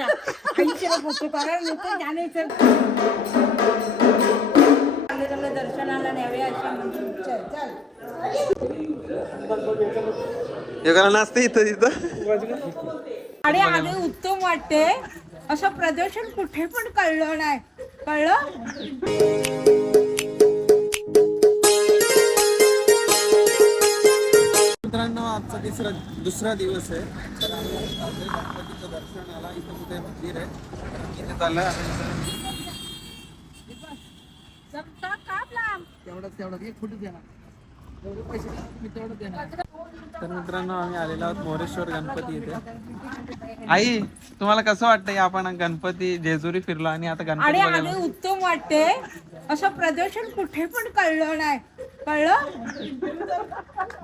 आईचे फोटो काढायला नको जाण्याचं दर्शनाला न्यावे अशा म्हणून चल एकाला नाचते इथं तिथं आणि आधी उत्तम वाटते. असं प्रदर्शन कुठे पण कळलं नाही. कळलं मित्रांनो, आजचा दुसरा दिवस आहे. तर आम्ही गणपतीचं दर्शनाला इथं कुठे मंदिर आहे इथे चाललं. तेवढंच एक फुट देणार, तेवढे पैसे मी तेवढं देणार. तर मित्रांनो, आम्ही आलेलो आहोत मोरेश्वर गणपती इथे. आई, तुम्हाला कसं वाटतंय? आपण गणपती जेजुरी फिरलो आणि आता गणपती आणि उत्तम वाटते. असं प्रदर्शन कुठे पण कळलं नाही. कळलं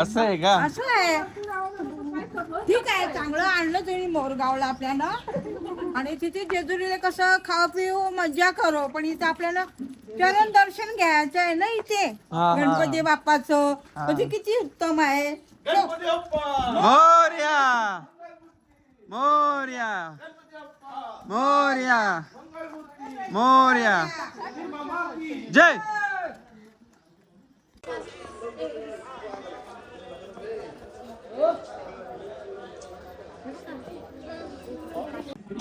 असं आहे का? असं आहे. ठीक आहे, चांगलं आणलं तुम्ही मोरगावला आपल्याला. आणि तिथे जेजुरीला कसं खाऊ पिऊ मज्जा करो, पण इथे आपल्याला चरण दर्शन घ्यायचं आहे ना इथे गणपती बाप्पाचं. म्हणजे किती उत्तम आहे. मोरया मोरया मोरया मोरया जय.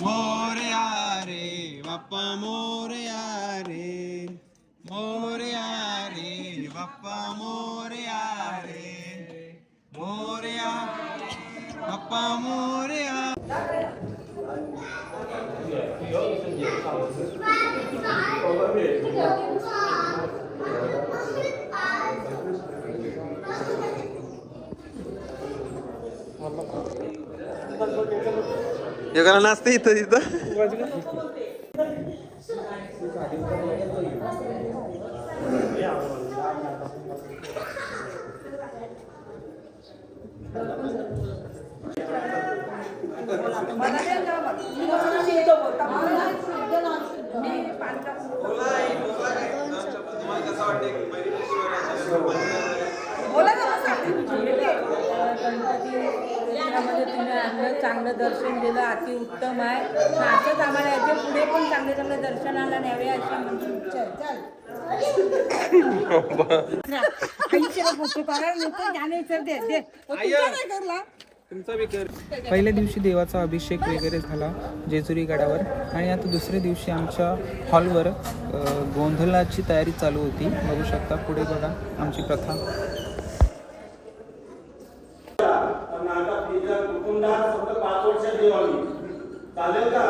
मोरया रे बाप्पा मोरया रे, मोरया रे बाप्पा मोरया रे, मोरया बाप्पा मोरया. एकाला नाचते इथं तिथं चांगलं दर्शन दिलं, अति उत्तम आहे. असंच आम्हाला याच्या पुढे पण चांगले दर्शनाला न्यावे अशा म्हणून चल आईचे फोटो काढायला नको जाण्याचं दे करला. पहिल्या दिवशी देवाचा अभिषेक वगैरे झाला जेजुरी गडावर. आणि आता दुसऱ्या दिवशी आमच्या हॉलवर गोंधळाची तयारी चालू होती. बघू शकता पुढे बघा आमची प्रथा. चालेल का?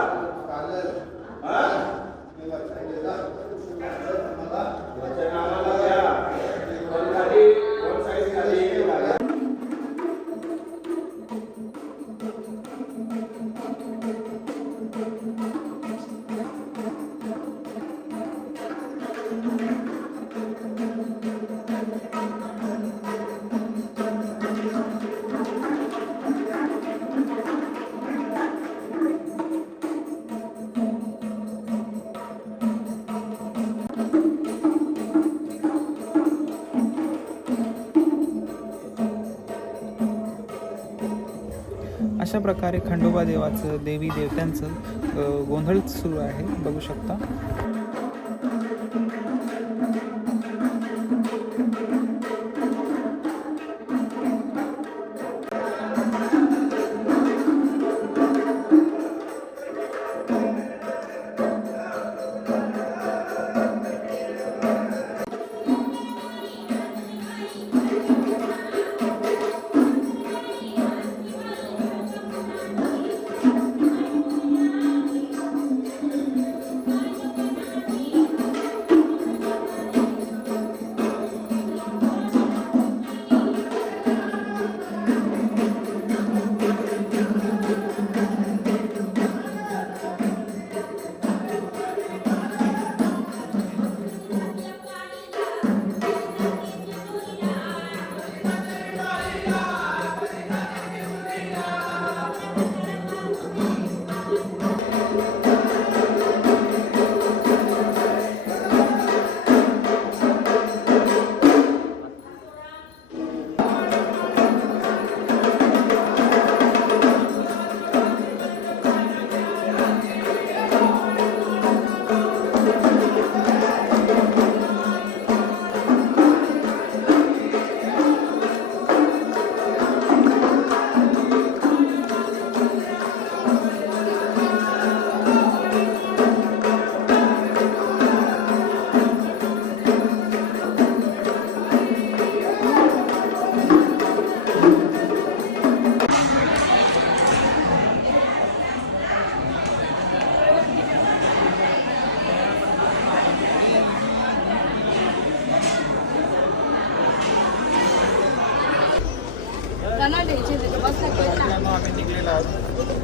अशा प्रकारे खंडोबा देवाचं देवी देवतांचं गोंधळ सुरू आहे. बघू शकता.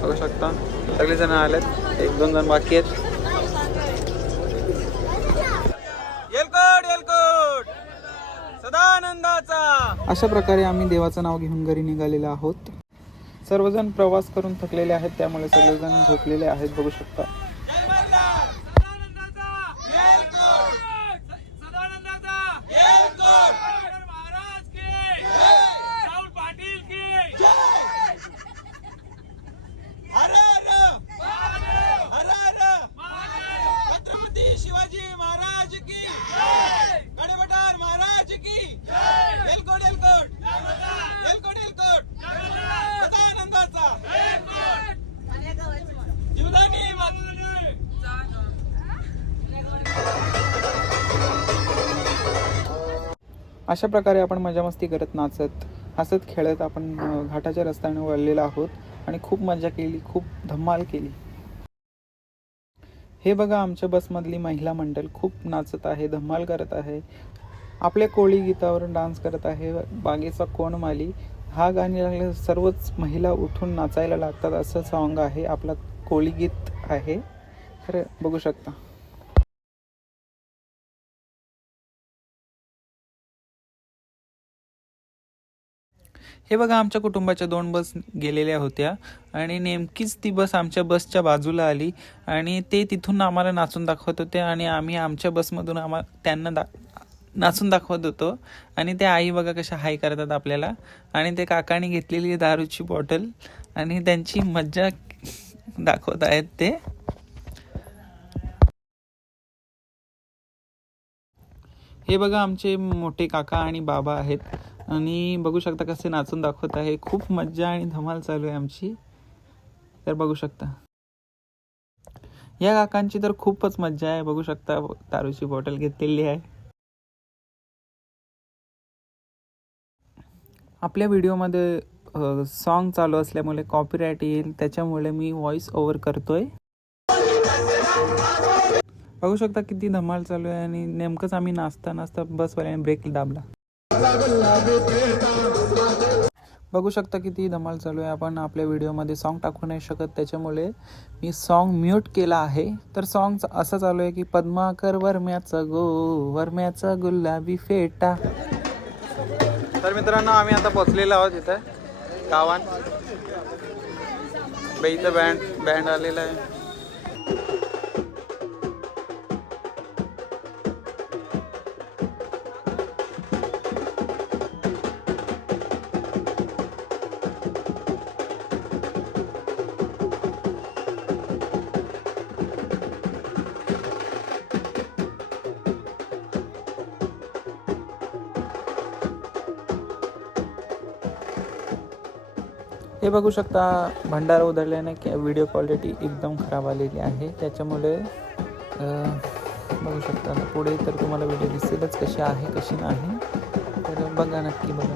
बघू शकता सगळेजण आलेत, 1-2 जण बाकी आहेत. येलकोट येलकोट सदानंदाचा. अशा प्रकारे आम्ही देवाचं नाव घेऊन घरी निघालेलो आहोत. सर्वजण प्रवास करून थकलेले आहेत, त्यामुळे सगळेजण झोपलेले आहेत. बघू शकता. छत्रपती शिवाजी महाराज की, गडबटार महाराज की, एलकोट एलकोट एलकोट एलकोट सदानंदाचा जीवदानी अशा प्रकारे आपण मजा मस्ती करत, नाचत, हसत खेळत आपण घाटाच्या रस्त्याने वळलेलो आहोत आणि खूप मजा केली, खूप धमाल केली. हे बघा आमच्या बसमधली महिला मंडळ खूप नाचत आहे, धमाल करत आहे, आपल्या कोळी गीतावर डान्स करत आहे. बागेचा कोण माली हा गाणी लागले सर्वच महिला उठून नाचायला लागतात असं सॉन्ग आहे, आपला कोळी गीत आहे. तर बघू शकता. हे बघा आमच्या कुटुंबाच्या 2 बस गेलेल्या होत्या आणि नेमकीच ती बस आमच्या बसच्या बाजूला आली आणि ते तिथून आम्हाला नाचून दाखवत होते आणि आम्ही आमच्या बसमधून त्यांना नाचून दाखवत होतो. आणि ते आई बघा कशा हाय करतात आपल्याला आणि ते काकाने घेतलेली दारूची बॉटल आणि त्यांची मज्जा दाखवत आहेत ते. हे बघा आमचे मोठे काका आणि बाबा आहेत आणि बघू शकता कसे नाचून दाखवत आहे. खूप मज्जा आणि धमाल चालू आहे आमची. तर बघू शकता या काकांची तर खूपच मज्जा आहे. बघू शकता दारूची बॉटल घेतलेली आहे. आपल्या व्हिडिओमध्ये सॉन्ग चालू असल्यामुळे कॉपीराईट येईल, त्याच्यामुळे मी व्हॉइस ओव्हर करतोय. बघू शकता किती धमाल चालू आहे आणि नेमकंच आम्ही नाचता नाचता बसवाल्याने ब्रेक दाबला. बघू शकता किती धमाल चालू आहे. आपण आपल्या व्हिडिओमध्ये सॉन्ग टाकू नाही शकत, त्याच्यामुळे मी सॉन्ग म्यूट केला आहे. तर सॉन्ग असं चालू आहे की पद्माकर वरम्याचा गुलाबी फेटा. तर मित्रांनो आम्ही आता पोचलेलो आहोत इथं गावात. इथं बँड आलेला आहे. हे बघू शकता भंडारा उधळल्याने व्हिडिओ क्वालिटी एकदम खराब आलेली आहे, त्याच्यामुळे बघू शकता. पुढे तर तुम्हाला व्हिडिओ दिसेलच कशी आहे कशी नाही, तर बघा नक्की बघा.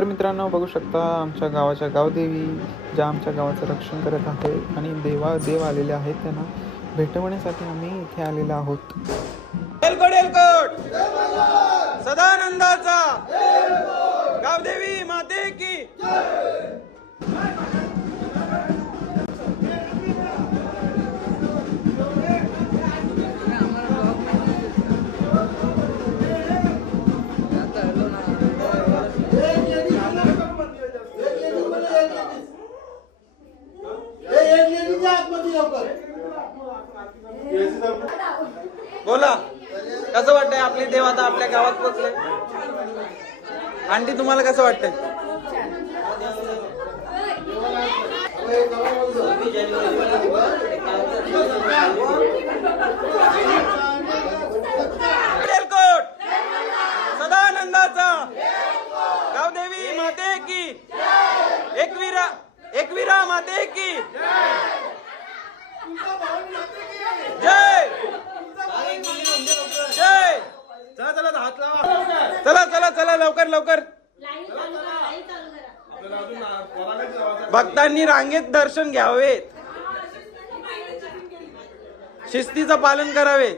तर मित्रांनो बघू शकता आमच्या गावाच्या गावदेवी ज्या आमच्या गावाचं रक्षण करत आहे आणि देव आलेले आहेत त्यांना भेटवण्यासाठी आम्ही इथे आलेलो आहोत. एलकोट एलकोट सदानंदाचा गावदेवी माते की बोला कसं वाटतंय आपले देव आता आपल्या गावात पोहोचले. आंटी तुम्हाला कसं वाटतंय? एलकोट सदानंदाचा गावदेवी माते की एकवीरा माते की जय जय. चला चला चला लवकर लवकर. भक्तांनी रांगेत दर्शन घ्यावे, शिस्तीचं पालन करावे.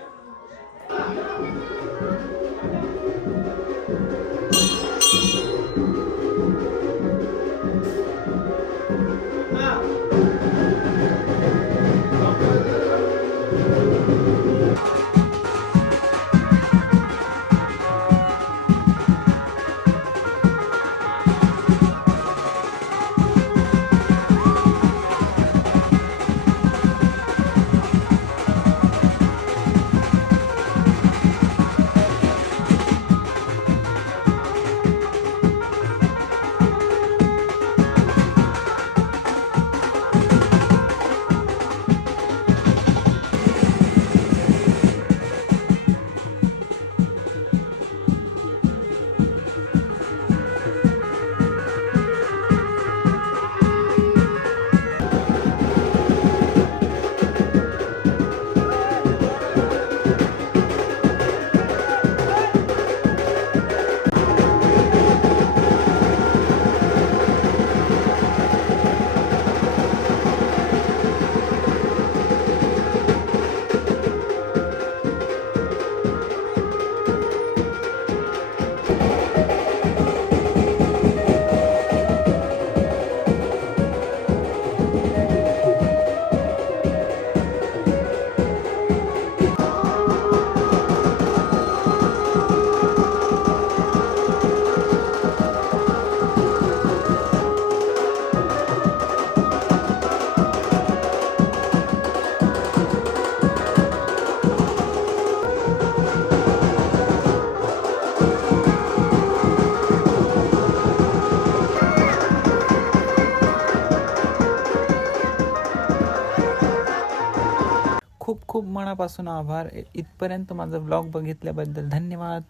खूप खूप मनापासून आभार. इथपर्यंत माझा व्लॉग बघितल्याबद्दल धन्यवाद.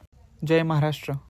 जय महाराष्ट्र.